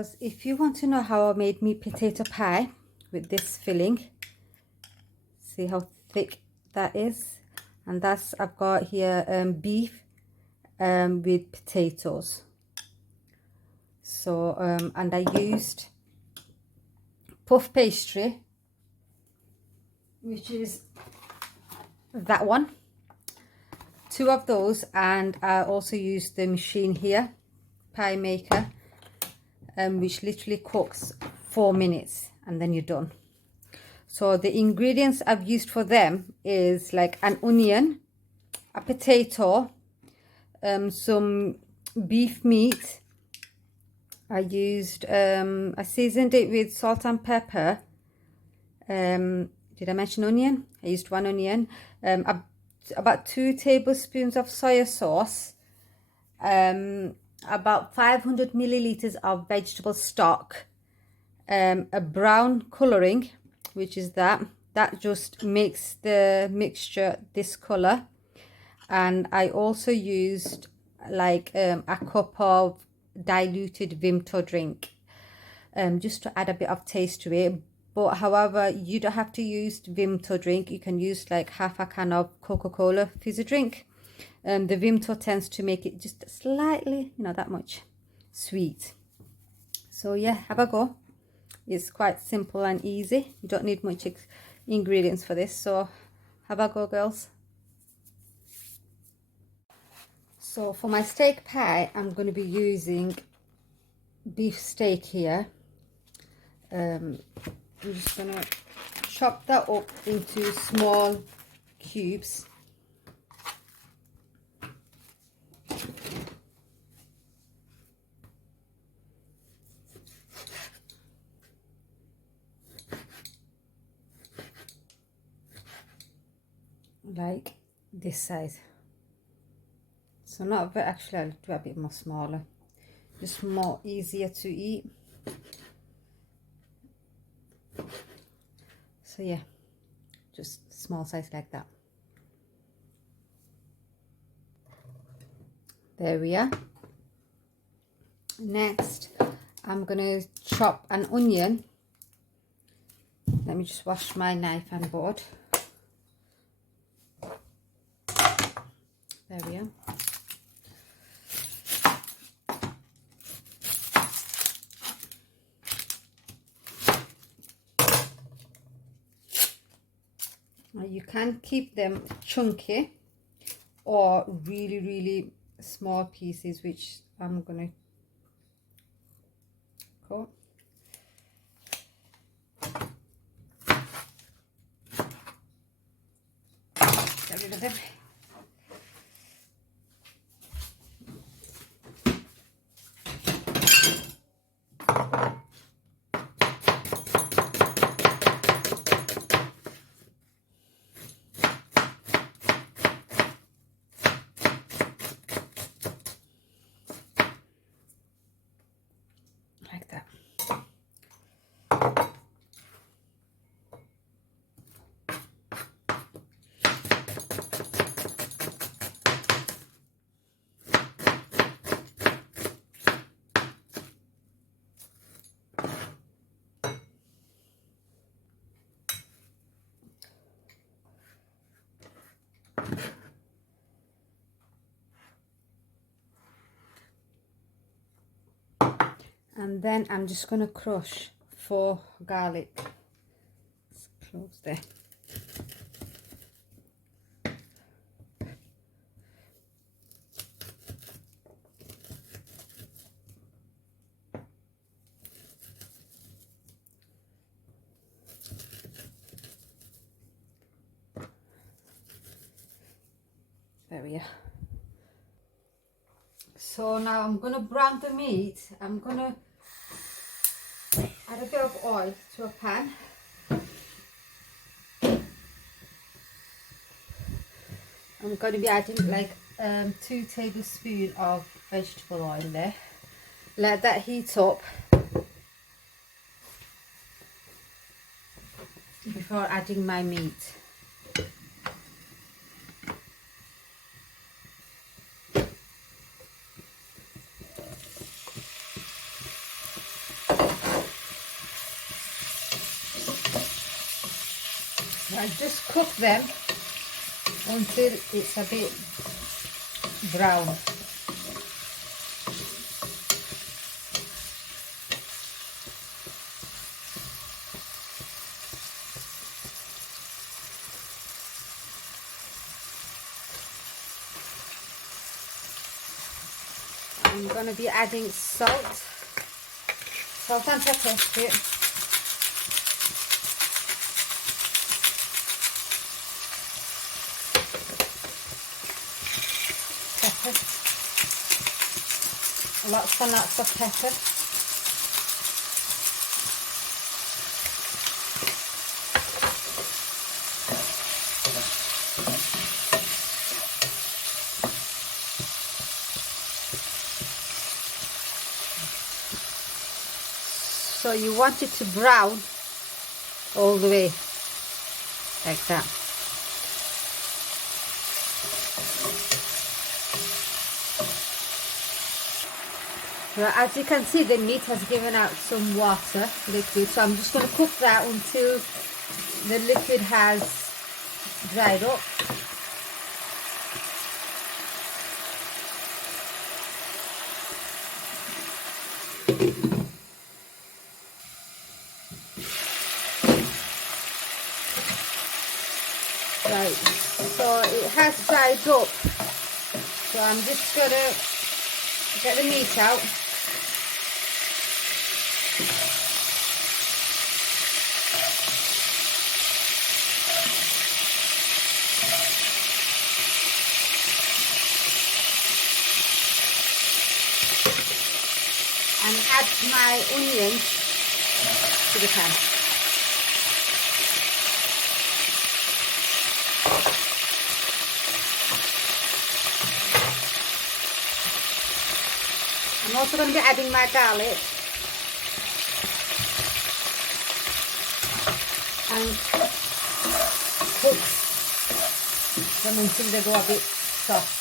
girls, if you want to know how I made me potato pie with this filling, see how thick that is, and that's, I've got here beef with potatoes. So and I used puff pastry, which is that one, 2 of those, and I also used the machine here, pie maker, which literally cooks 4 minutes and then you're done. So the ingredients I've used for them is like an onion, a potato, some beef meat. I used I seasoned it with salt and pepper. Did I mention onion? I used 1 onion, about 2 tablespoons of soy sauce, about 500 milliliters of vegetable stock, a brown coloring, which is that just makes the mixture this color. And I also used like a cup of diluted vimto drink, just to add a bit of taste to it. But however, you don't have to use vimto drink. You can use like half a can of Coca-Cola fizzy drink. The vimto tends to make it just slightly, you know, that much sweet. So yeah, have a go. It's quite simple and easy. You don't need much ingredients for this, so have a go, girls. So for my steak pie, I'm going to be using beef steak here. I'm just going to chop that up into small cubes. Like this size. So not very, actually I'll do a bit more smaller, just more easier to eat. So yeah, just small size like that. There we are. Next, I'm gonna chop an onion. Let me just wash my knife and board. There we are. Now you can keep them chunky or really small pieces, which I'm gonna cut. Get rid of them. Like that. And then I'm just going to crush 4 garlic cloves there. There we are. So now I'm going to brown the meat. I'm going to add a bit of oil to a pan. I'm going to be adding like 2 tablespoons of vegetable oil there. Let that heat up before adding my meat. I just cook them until it's a bit brown. I'm going to be adding salt and pepper to it. Pepper. Lots and lots of pepper. So you want it to brown all the way, like that. Now, as you can see, the meat has given out some water, liquid, so I'm just going to cook that until the liquid has dried up. Right, so it has dried up, so I'm just going to get the meat out. And add my onions to the pan. I'm also going to be adding my garlic and cook them until they go a bit soft.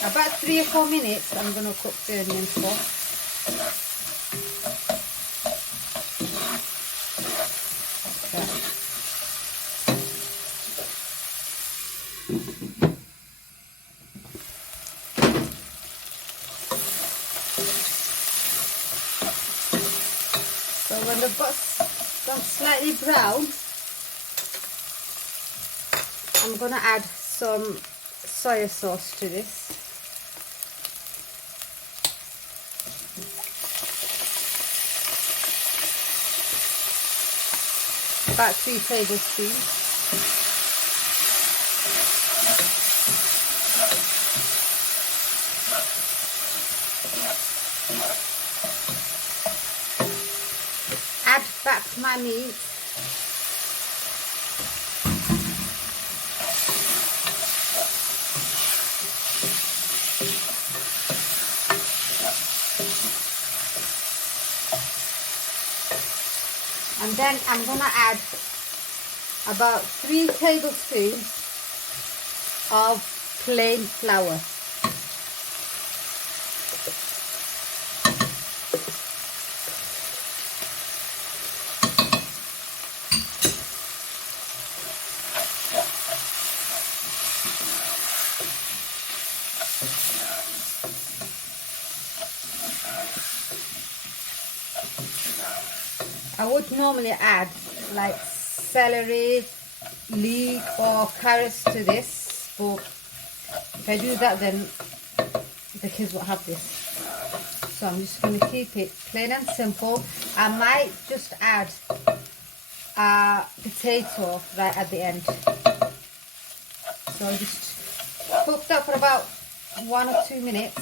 About 3 or 4 minutes I'm going to cook the onions for. So when they've gone slightly brown, I'm going to add some soy sauce to this. About 3 tablespoons. Add back my meat. And then I'm going to add about 3 tablespoons of plain flour. I would normally add like celery, leek or carrots to this, but if I do that then the kids won't have this. So I'm just going to keep it plain and simple. I might just add a potato right at the end. So just cook that for about 1 or 2 minutes.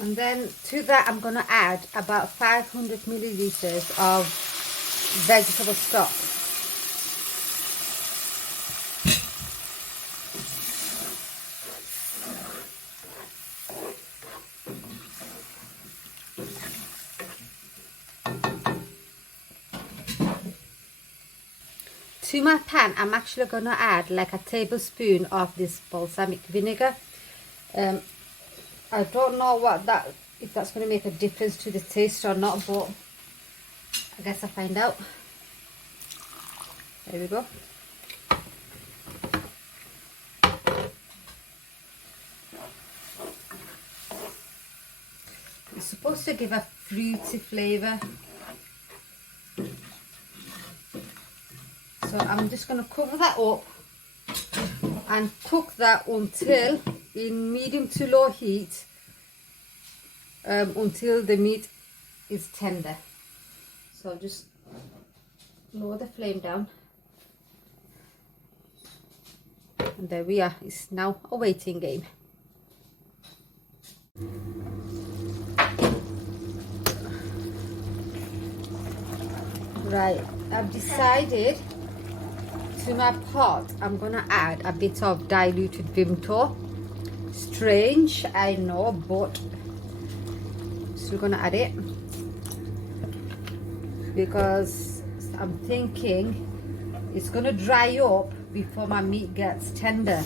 And then to that I'm going to add about 500 milliliters of vegetable stock. to my pan, I'm actually going to add like a tablespoon of this balsamic vinegar. I don't know if that's going to make a difference to the taste or not, but I guess I'll find out. There we go. It's supposed to give a fruity flavour. So I'm just going to cover that up and cook that until in medium to low heat, until the meat is tender. So just lower the flame down. And there we are. It's now a waiting game. Right, I've decided to my pot I'm gonna add a bit of diluted vimto. Strange, I know, but still gonna add it because I'm thinking it's gonna dry up before my meat gets tender.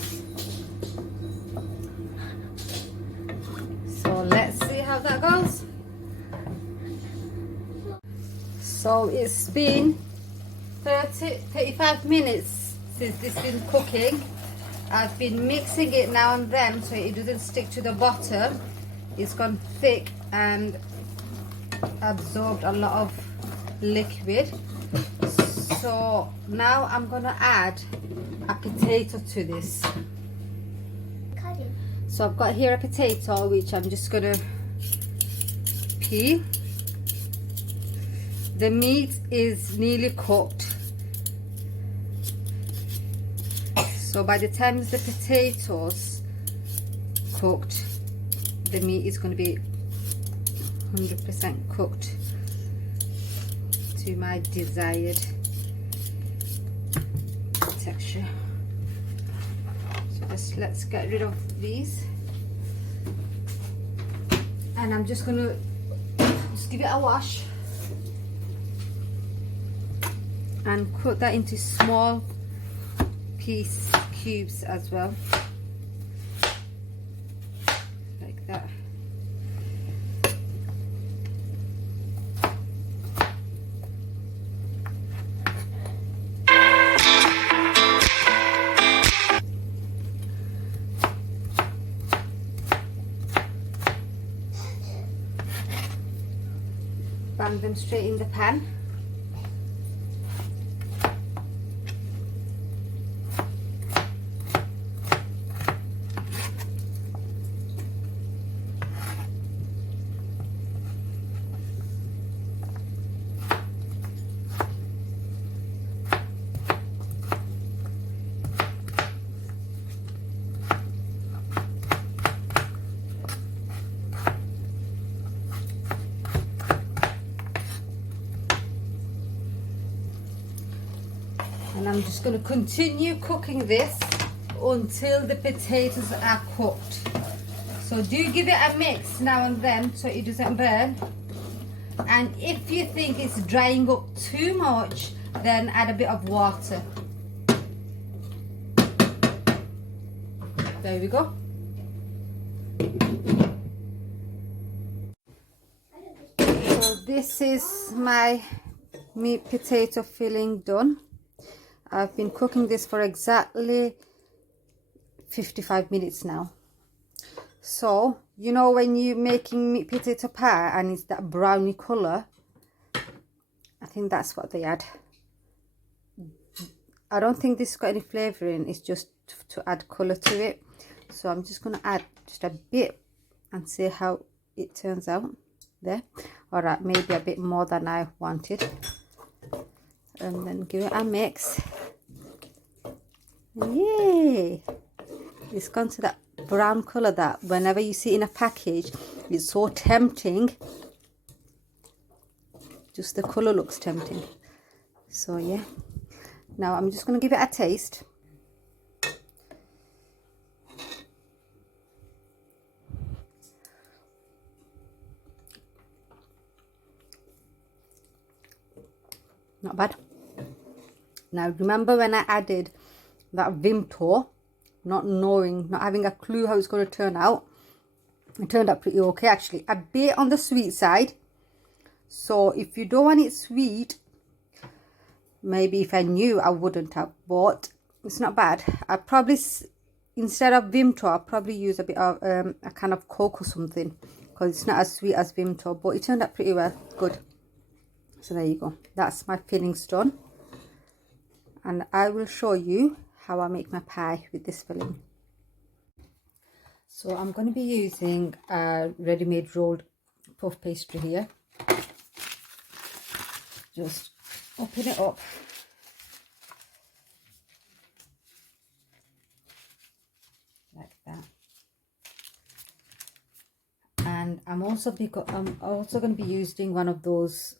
So let's see how that goes. So it's been 35 minutes since this has been cooking. I've been mixing it now and then so it doesn't stick to the bottom. It's gone thick and absorbed a lot of liquid. So now I'm gonna add a potato to this. So I've got here a potato which I'm just gonna peel. The meat is nearly cooked, so by the time the potatoes cooked, the meat is going to be 100% cooked to my desired texture. So let's get rid of these, and I'm just going to give it a wash and cut that into small cubes as well, like that. Bang them straight in the pan. And I'm just going to continue cooking this until the potatoes are cooked. So do give it a mix now and then so it doesn't burn. And if you think it's drying up too much, then add a bit of water. There we go. So this is my meat potato filling done. I've been cooking this for exactly 55 minutes now. So, you know when you're making meat potato pie and it's that browny colour, I think that's what they add. I don't think this has got any flavouring, it's just to add colour to it. So I'm just going to add just a bit and see how it turns out there. Alright, maybe a bit more than I wanted. And then give it a mix. Yay! It's gone to that brown colour that whenever you see it in a package, it's so tempting. Just the colour looks tempting. So yeah. Now I'm just going to give it a taste. Not bad. Now remember when I added that vimto, not having a clue how it's going to turn out, it turned out pretty okay actually. A bit on the sweet side, so if you don't want it sweet, maybe if I knew I wouldn't have, but it's not bad. I probably, instead of vimto, I'll probably use a bit of a kind of Coke or something, because it's not as sweet as vimto, but it turned out pretty well, good. So there you go, that's my fillings done, and I will show you how I make my pie with this filling. So I'm going to be using a ready-made rolled puff pastry here. Just open it up. Like that. And I'm also going to be using one of those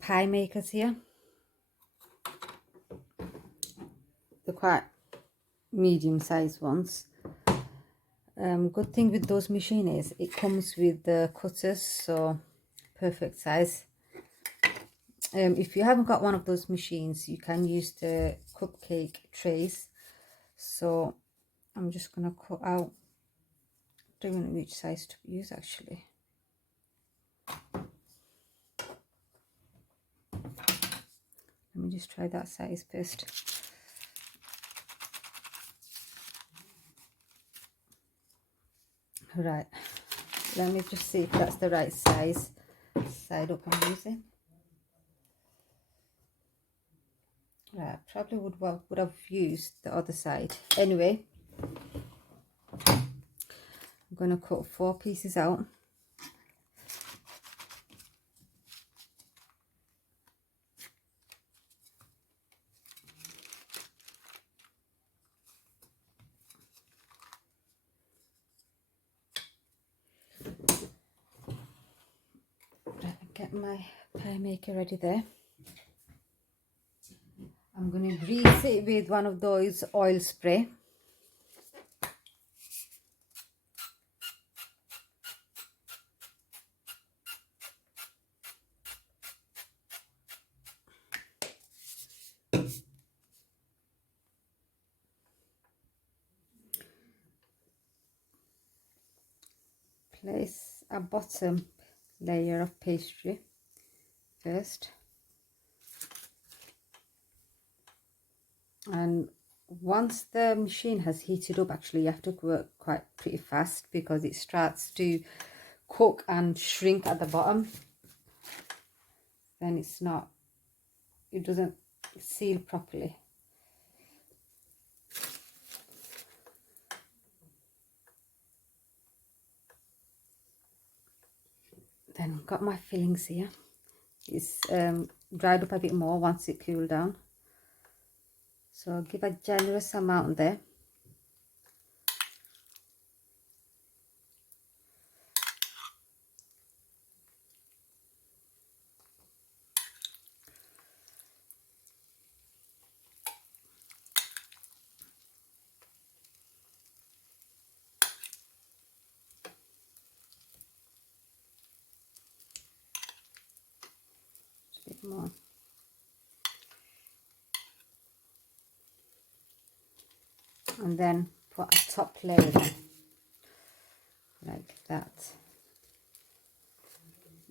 pie makers here. They're quite medium-sized ones. Good thing with those machines is it comes with the cutters, so perfect size. If you haven't got one of those machines, you can use the cupcake trays. So I'm just going to cut out, I don't know which size to use actually. Let me just try that size first. Right, let me just see if that's the right size side up I'm using. Right, probably would have used the other side. Anyway, I'm going to cut 4 pieces out. Get my pie maker ready there. I'm going to grease it with one of those oil spray. Place a bottom layer of pastry first, and once the machine has heated up, actually you have to work quite pretty fast because it starts to cook and shrink at the bottom. Then it doesn't seal properly. Then got my fillings here. It's dried up a bit more once it cooled down, so I'll give a generous amount there. A bit more. And then put a top layer on, like that.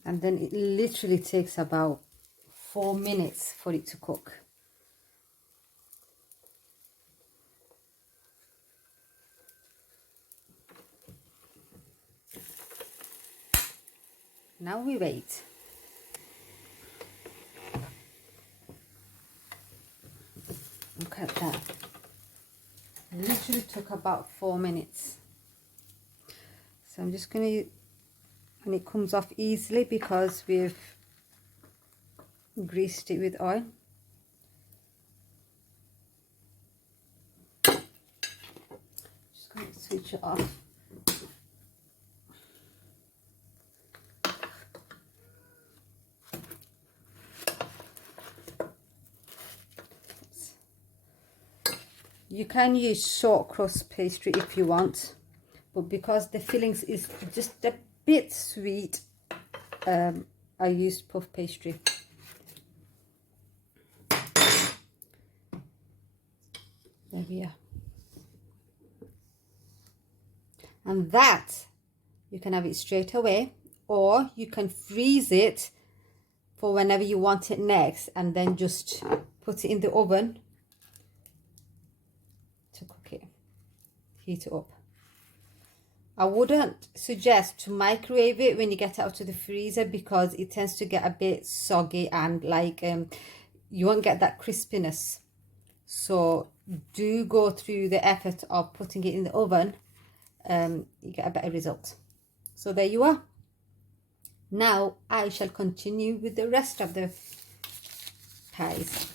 And then it literally takes about 4 minutes for it to cook. Now we wait. Look at that. It literally took about 4 minutes. So I'm just going to, and it comes off easily because we've greased it with oil. Just going to switch it off. You can use short crust pastry if you want, but because the fillings is just a bit sweet, I used puff pastry. here. And that, you can have it straight away, or you can freeze it for whenever you want it next, and then just put it in the oven to cook it, heat it up. I wouldn't suggest to microwave it when you get it out of the freezer, because it tends to get a bit soggy and like you won't get that crispiness. So do go through the effort of putting it in the oven, you get a better result. So there you are. Now I shall continue with the rest of the pies.